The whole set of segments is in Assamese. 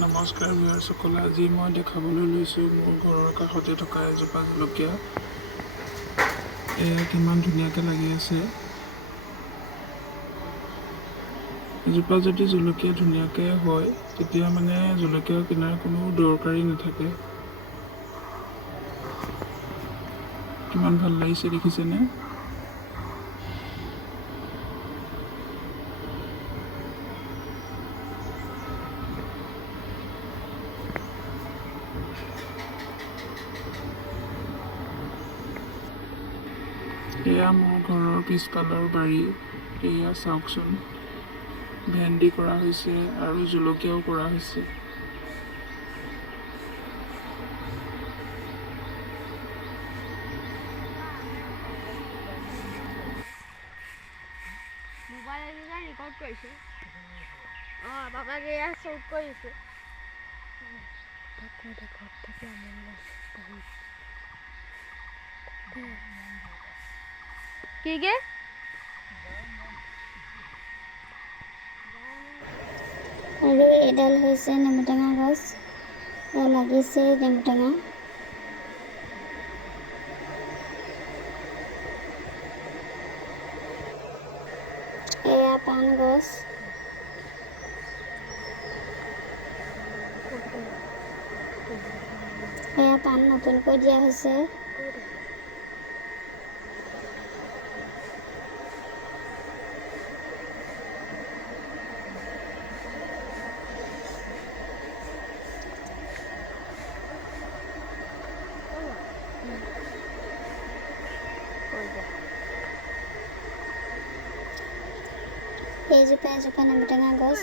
নমস্কাৰ ভিউৱাৰসকল, আজি মই দেখাবলৈ লৈছোঁ মোৰ ঘৰৰ কাষতে থকা এজোপা জলকীয়া। এয়া কিমান ধুনীয়াকৈ লাগি আছে। এজোপা যদি জলকীয়া ধুনীয়াকৈ হয় তেতিয়া মানে জলকীয়া কিনাৰ কোনো দৰকাৰী নাথাকে। কিমান ভাল লাগিছে দেখিছেনে? এয়া মোৰ ঘৰৰ পিছফালৰ বাৰী। এয়া চাওকচোন, ভেন্দি কৰা হৈছে আৰু জলকীয়াও কৰা হৈছে। মোবাইল ৰেকৰ্ড কৰিছে। বাবাক এয়া শ্বুট কৰিছে। কি আৰু এডাল হৈছে নেমুটেঙা গছ। এয়া লাগিছে নেমুটেঙা। এয়া পাণ গছ। এয়া পাণ নতুনকৈ দিয়া হৈছে। এইজোপা এজোপা নেমুটেঙা গছ।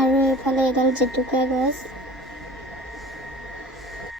আৰু এইফালে এডাল জেতুকা গছ।